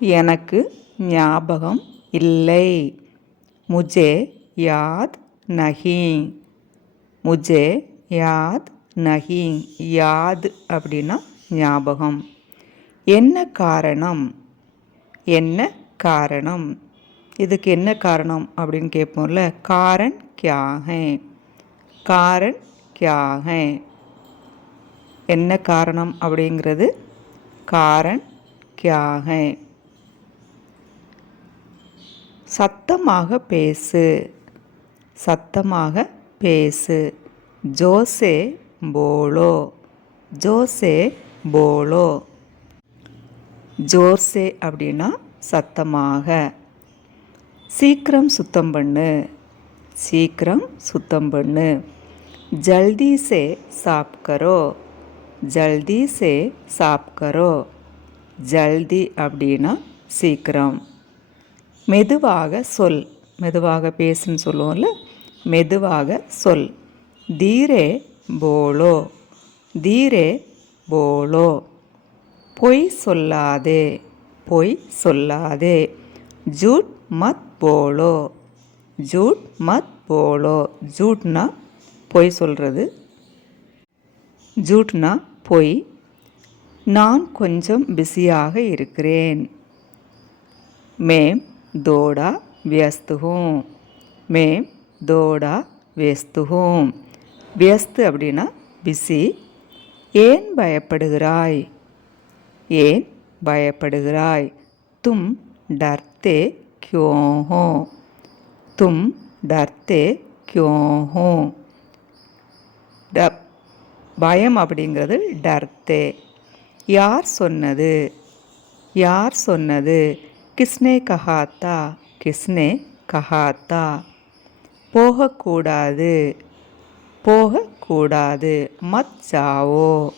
எனக்கு ஞாபகம் இல்லை. முஜே யாத் நஹி. முஜே யாத் நஹி. யாத் அப்படின்னா ஞாபகம். என்ன காரணம்? என்ன காரணம்? இதுக்கு என்ன காரணம் அப்படின்னு கேட்போம்ல. காரண் கியா ஹை? காரண் கியா ஹை? என்ன காரணம் அப்படிங்கிறது காரண் கியா ஹை? சத்தமாக பேசு. சத்தமாக பேசு. ஜோசே போலோ. ஜோசே போலோ. ஜோர்சே அப்படின்னா சத்தமாக. சீக்கிரம் சுத்தம் பண்ணு. சீக்கிரம் சுத்தம் பண்ணு. ஜல்தி சே சாப் கரோ. ஜல்தி சே சாப் கரோ. ஜல்தி அப்படின்னா சீக்கிரம். மெதுவாக சொல். மெதுவாக பேசுன்னு சொல்லுவோம்ல. மெதுவாக சொல். தீரே போலோ. தீரே போலோ. பொய் சொல்லாதே. பொய் சொல்லாதே. ஜூட் மத் போலோ. ஜூட் மத் போலோ. ஜூட்னா பொய் சொல்கிறது. ஜூட்னா பொய். நான் கொஞ்சம் பிஸியாக இருக்கிறேன். மேம் தோடா व्यस्त हूँ. மேம் தோடா व्यस्त हूँ. व्यस्त அப்படின்னா பிஸி. ஏன் பயப்படுகிறாய்? ஏன் பயப்படுகிறாய்? தும் டர்த்தே क्यों हो? தும் டர்த்தே क्यों हो? பயம் அப்படிங்கிறது டர்த்தே. யார் சொன்னது? யார் சொன்னது? கிஸ்னே கஹாத்தா? கிஸ்னே கஹாத்தா? போகக்கூடாது. போகக்கூடாது. மத் ஜாவோ.